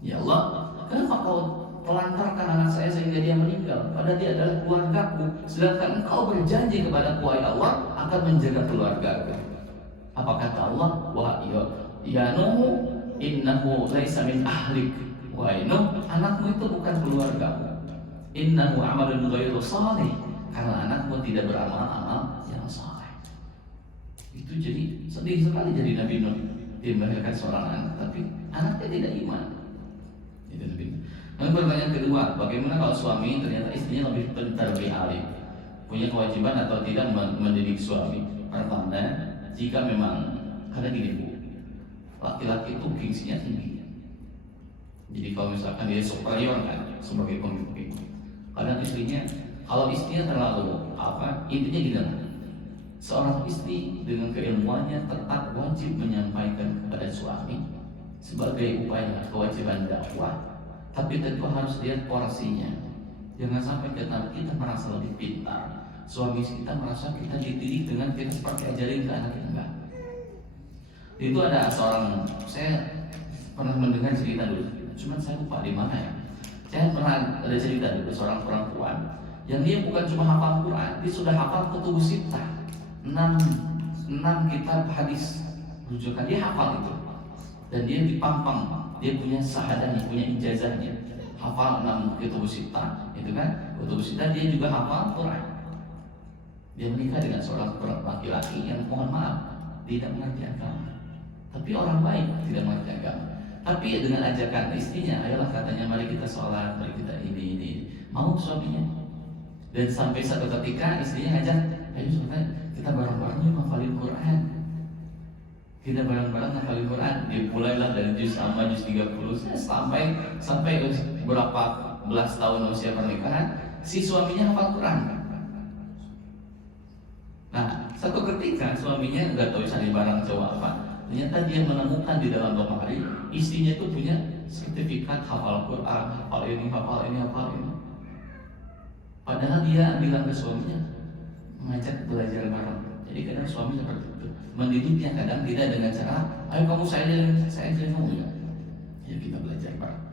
Ya Allah, kenapa kau telantarkan anak saya sehingga dia meninggal? Padahal dia adalah keluargaku. Sedangkan engkau berjanji kepada kuai Allah akan menjaga keluargaku. Apa kata Allah? Wah ya Nuh, innahu laisa min ahlik. Wahai Nuh, anakmu itu bukan keluargamu. Innahu amalun ghairu shalih. Karena anakmu tidak beramal-amal yang saleh. Itu jadi sedih sekali jadi Nabi Nuh. Dia melahirkan seorang anak, tapi anaknya tidak iman. Itu Nabi Nuh. Lalu pertanyaan kedua, bagaimana kalau suami ternyata istrinya lebih pintar, lebih alim, punya kewajiban atau tidak mendidik suami? Pertama, jika memang ada gini bu, laki-laki itu gengsinya tinggi. Jadi kalau misalkan dia superior kan sebagai pemimpin, kadang istrinya, kalau istrinya terlalu intinya gini lah. Seorang istri dengan keilmuannya tetap wajib menyampaikan kepada suami sebagai upaya kewajiban dakwah, tapi tentu harus lihat porsinya. Jangan sampai kita merasa lebih pintar, suami kita merasa kita dididik dengan kita seperti ajarin ke anak kita. Enggak. Itu ada seorang, saya pernah mendengar cerita dulu, cuman saya lupa di mana ya. Saya pernah ada cerita dulu seorang perempuan yang dia bukan cuma hafal Quran, dia sudah hafal Kutubus Sittah, 6 kitab hadis rujukan, dia hafal itu. Dan dia dipampang, dia punya syahadahnya, punya ijazahnya, hafal 6 Kutubus Sittah, itu kan Kutubus Sittah. Dia juga hafal Quran. Dia menikah dengan seorang laki-laki yang mohon maaf tidak mengerti agama, tapi orang baik, tidak mengerti agama. Tapi dengan ajakan istrinya, ayolah katanya, mari kita sholat, mari kita ini. Mau suaminya. Dan sampai satu ketika istrinya ngajak, ayo kita bareng-bareng yuk ngafalin Quran. Kita bareng-bareng ngafalin Quran. Dimulailah dari juz amma, juz 30 sampai berapa belas tahun usia pernikahan, si suaminya hafal Quran. Nah, satu ketika suaminya nggak tahu cari barang cowok apa, ternyata dia menemukan di dalam lemari istrinya itu punya sertifikat hafal Quran, hafal ini. Padahal dia bilang ke suaminya mengajak belajar bareng. Jadi kadang suami seperti itu, mendidiknya kadang tidak dengan cara, ayo kamu saya ajarin kamu ya. Ya kita belajar bareng.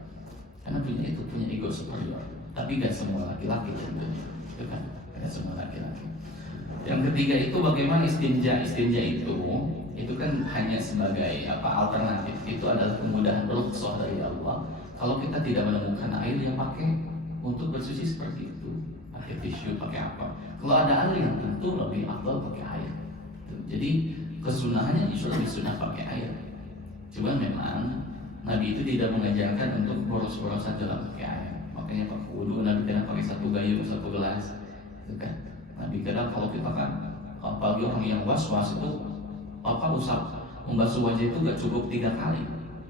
Karena punya ego superior. Tapi gak semua laki-laki tentunya, itu kan? Gak semua laki-laki. Yang ketiga itu bagaimana istinja itu kan hanya sebagai alternatif. Itu adalah kemudahan rukhsah dari Allah. Kalau kita tidak menemukan air yang pakai untuk bersuci seperti itu, pakai tisu, pakai apa. Kalau ada air yang tentu lebih afdal pakai air. Jadi kesunahannya justru lebih sunnah pakai air. Cuma memang Nabi itu tidak mengajarkan untuk boros-borosan dalam pakai air. Makanya Pak wudu Nabi kadang pakai 1 gayung, 1 gelas, itu kan. Nabi kadang kalau kita kan, apalagi orang yang was-was itu usah membasuh wajah itu gak cukup 3 kali,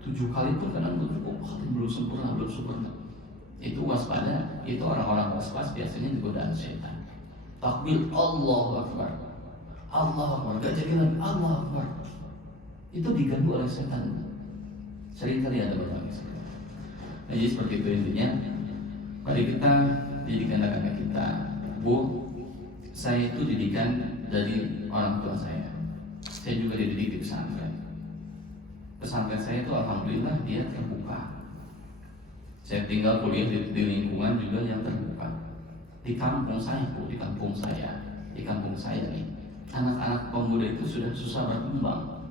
7 kali pun kadang belum sempurna. Itu waspada, itu orang-orang was-was biasanya digodaan setan. Takbir Allahu Akbar, gak jadi lagi Allahu Akbar, itu diganggu oleh setan. Sering kali ada orang seperti itu. Nah, jadi seperti itu intinya. Mari kita didik anak-anak kita. Bu, saya itu didikan dari orang tua saya. Saya juga dididik di pesantren. Pesantren saya itu alhamdulillah dia terbuka. Saya tinggal kuliah di lingkungan juga yang terbuka. Di kampung saya nih, anak-anak pemuda itu sudah susah berkembang.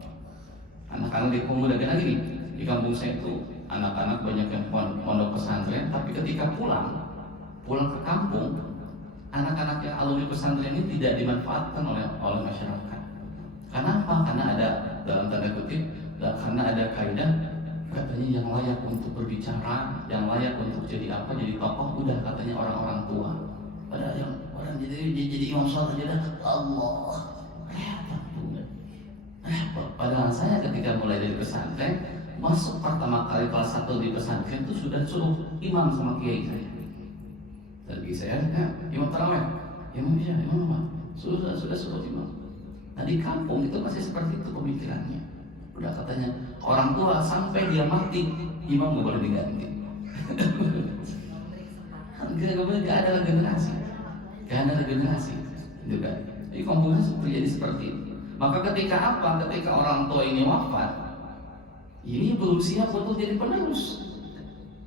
Anak-anak di pemuda kan lagi nih, di kampung saya itu anak-anak banyak yang pondok pesantren, tapi ketika pulang ke kampung, anak-anak yang alumni pesantren ini tidak dimanfaatkan oleh masyarakat. Kenapa? Karena ada dalam tanda kutip, karena ada kaidah katanya yang layak untuk berbicara, yang layak untuk jadi tokoh, udah katanya orang-orang tua. Padahal yang orang jadi imam sholat aja Allah repot. Padahal saya ketika mulai dari pesantren, masuk pertama kali kelas 1 di pesantren itu sudah suruh imam sama kiai saya. Dan kiai saya, imam tarawih, imam apa? Sudah suruh imam. Nah di kampung itu masih seperti itu pemikirannya. Udah katanya orang tua sampai dia mati, imam nggak boleh diganti. Gak ada regenerasi, gitu kan? Jadi kampungnya terjadi seperti itu. Maka ketika orang tua ini wafat, ini belum siap untuk jadi penerus,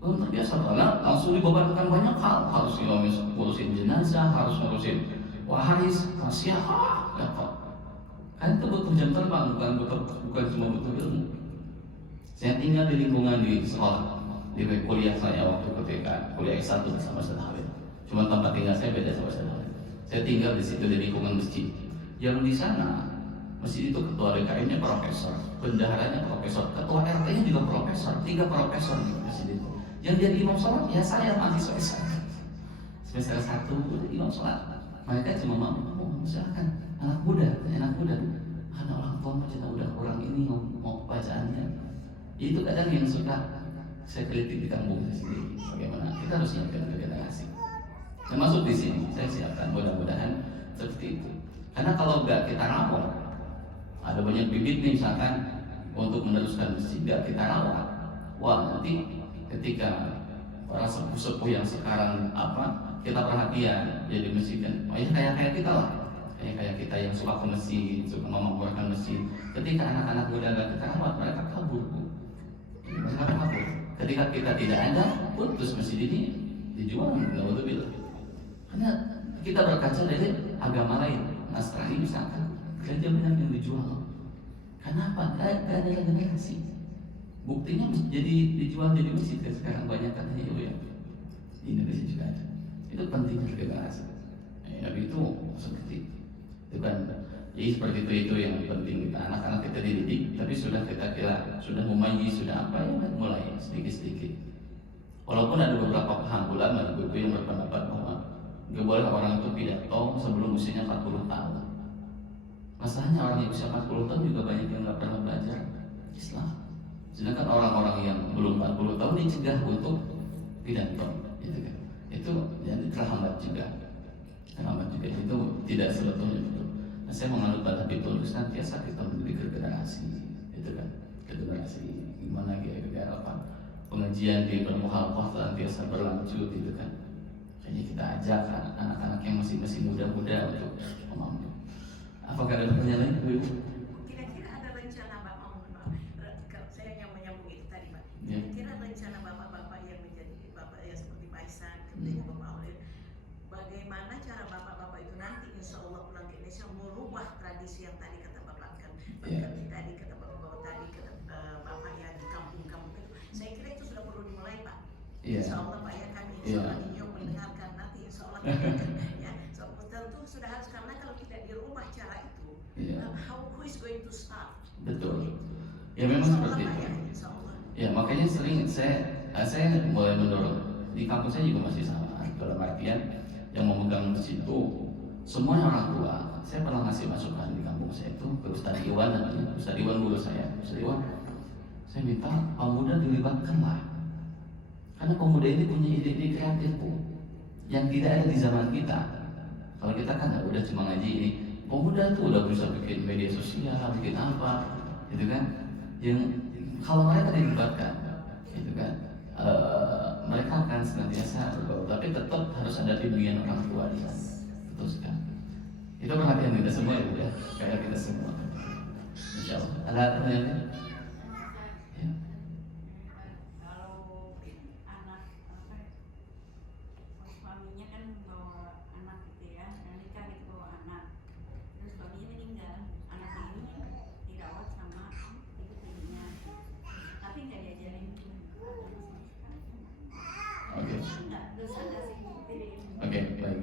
belum terbiasa, karena langsung dibebankan banyak hal. Harus ngurusin jenazah, harus ngurusin waris, wasiat, kan itu butuh jam terbang, bukan cuma butuh ilmu. Saya tinggal di lingkungan di sekolah, di kuliah saya waktu ketika kuliah S1 bersama Ustaz Hawid. Cuma tempat tinggal saya beda sama Ustaz Hawid. Saya tinggal di situ di lingkungan masjid. Yang di sana masjid itu ketua DKM-nya profesor, bendaharanya profesor, ketua RT-nya juga profesor, 3 profesor di masjid itu. Yang jadi imam sholat ya saya mahasiswa semester 1 imam sholat. Mereka cuma mau silakan anak muda, karena orang tua kita udah kurang ini mau bacaannya. Itu kadang yang suka saya kritik di kampung saya sendiri. Bagaimana kita harus siapkan regenerasi. Termasuk di sini saya siapkan, mudah-mudahan seperti itu. Karena kalau nggak kita rawat, ada banyak bibit nih misalkan untuk meneruskan masjid, nggak kita rawat, wah nanti ketika para sepuh-sepuh yang sekarang kita perhatian jadi masjid kan, oh ya kayak kita lah, kayak kita yang suka ke masjid, suka memakmurkan masjid. Ketika anak-anak muda nggak kita rawat, mereka kabur. Mereka kabur. Ketika kita tidak ada, putus masjid ini dijual, nggak betul bilang. Karena kita berkaca dari agama lain, Nasrani misalkan, gereja banyak yang dijual. Kenapa? Gak ada regenerasi. Buktinya jadi dijual jadi masjid kan sekarang banyak katanya ya, di Indonesia juga ada. Itu pentingnya regenerasi. Itu seperti itu kan. Jadi seperti itu yang penting kita anak-anak kita dididik. Tapi sudah kita kira sudah memanji sudah apa ya mulai sedikit-sedikit. Walaupun ada beberapa paham ulama itu yang berpendapat bahwa nggak boleh orang itu pidato sebelum usianya 40 tahun. Masalahnya orang yang usia 40 tahun juga banyak yang nggak pernah belajar Islam. Sedangkan orang-orang yang belum 40 tahun dicegah untuk pidato, gitu kan? Itu yang terhambat juga. Itu tidak sebetulnya betul. Nah, saya menganut pada itu senantiasa kita mendidik regenerasi, gitu kan? Regenerasi gimana gara-gara apa? Pengajian di bermuhalqah senantiasa berlanjut, gitu kan? Kayaknya kita ajak anak-anak yang masih muda-muda untuk memahami. Apakah ada pertanyaan lain, Bu? Kira-kira ada rencana Bapak, saya yang menyambung itu tadi, Pak. Ya. Kira-kira rencana Bapak-bapak yang menjadi Bapak yang seperti Pak Ihsan, kemudian Bapak Aulid, bagaimana cara Bapak-bapak itu nanti insya Allah pulang ke Indonesia merubah tradisi yang tadi kata Bapak kan, tadi kata Bapak tadi kata Bapak ya di kampung-kampung itu, saya kira itu sudah perlu dimulai, Pak. Insya Allah Pak ya kami insya Allah Nio mendengarkan nanti insya Allah ya, tentu sudah harus karena kalau tidak dirubah cara itu, who is going to start? Betul. Ya memang seperti itu. Ya makanya sering saya mulai mendorong di kampus saya juga masih sama. Dalam artian yang memegang masjid itu semuanya orang tua. Saya pernah ngasih masukan di kampung saya itu ke Ustaz Iwan namanya, Ustaz Iwan guru saya. Ustaz Iwan, saya minta pemuda dilibatkan lah. Karena pemuda ini punya ide-ide kreatif yang tidak ada di zaman kita. Kalau kita kan udah cuma ngaji ini, pemuda tuh udah bisa bikin media sosial, bikin apa, gitu kan? Yang kalau mereka dilibatkan, gitu kan, mereka akan senantiasa bergaul, tapi tetap harus ada bimbingan orang tua di sana. Betul sekali. Itu perhatian kita semua ya, kayak kita semua. Insya Allah. Ada pertanyaan lain? Ya. Suaminya kan bawa anak gitu ya, dan nikah gitu bawa anak, terus suaminya meninggal, anak ini dirawat sama ibu tirinya, tapi nggak diajarin Oke. dosa nggak sih ibu tiri? Oke, baik.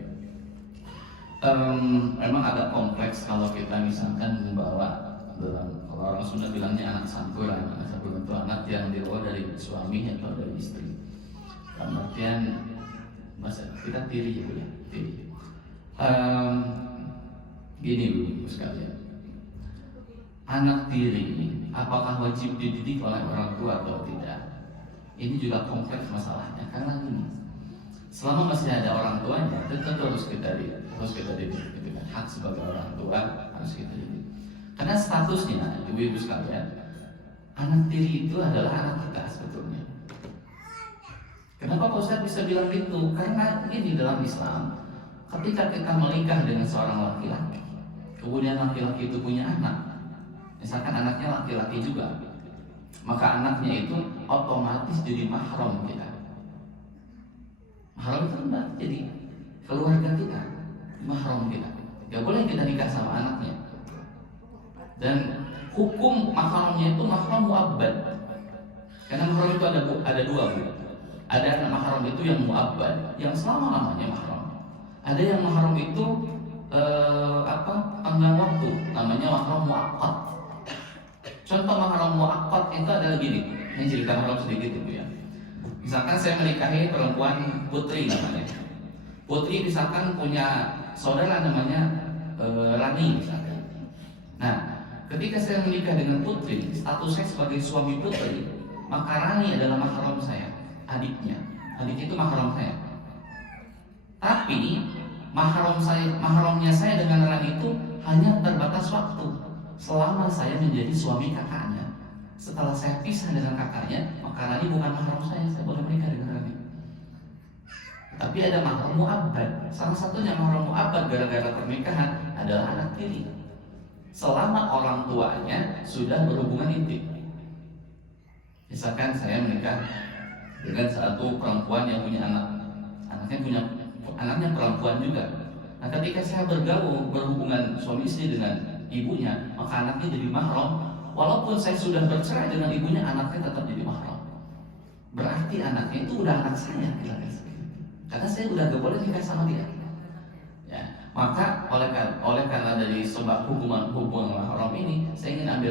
Memang agak kompleks kalau kita misalkan membawa dalam, kalau orang Sunda bilangnya anak santunan. Anak santunan itu anak yang dibawa dari suami atau dari istri. Dalam artian masa kita tiri ya Bu ya, tiri. Gini Bu sekalian, anak tiri apakah wajib dididik oleh orang tua atau tidak? Ini juga kompleks masalahnya karena gini, selama masih ada orang tuanya, tentu harus kita didik, gitu kan? Hak sebagai orang tua harus kita didik. Karena statusnya ibu-ibu sekalian, anak tiri itu adalah anak kita sebetulnya. Kenapa Pak Ustadz bisa bilang gitu? Karena ini dalam Islam, ketika kita menikah dengan seorang laki-laki, kemudian laki-laki itu punya anak, misalkan anaknya laki-laki juga, maka anaknya itu otomatis jadi mahram kita. Mahram itu jadi keluarga kita, mahram kita. Gak boleh kita nikah sama anaknya. Dan hukum mahramnya itu mahram mu'abbad. Karena mahram itu ada dua Bu. Ada mahram itu yang mu'abbad, yang selama-lamanya mahram. Ada yang mahram itu tenggang waktu, namanya mahram mu'aqqad. Contoh mahram mu'aqqad itu adalah gini, ini cerita mahram sedikit Ibu ya. Misalkan saya menikahi perempuan Putri namanya. Putri misalkan punya saudara namanya Rani misalkan. Nah, ketika saya menikah dengan Putri, status saya sebagai suami Putri, maka Rani adalah mahram saya, adiknya. Adik itu mahram saya. Tapi mahramnya saya dengan Rani itu hanya terbatas waktu selama saya menjadi suami kakaknya. Setelah saya pisah dengan kakaknya, maka Rani bukan mahram saya boleh menikah dengan Rani. Tapi ada mahram mu'abbad. Salah satunya mahram mu'abbad gara-gara pernikahan adalah anak tiri. Selama orang tuanya sudah berhubungan intim. Misalkan saya menikah dengan satu perempuan yang punya anaknya perempuan juga. Nah, ketika saya berhubungan suami istri dengan ibunya, maka anaknya jadi mahram. Walaupun saya sudah bercerai dengan ibunya, anaknya tetap jadi mahram. Berarti anaknya itu udah anak saya, karena saya udah gak boleh nikah sama dia. Ya, maka oleh karena dari sebab hubungan mahram ini, saya ingin ambil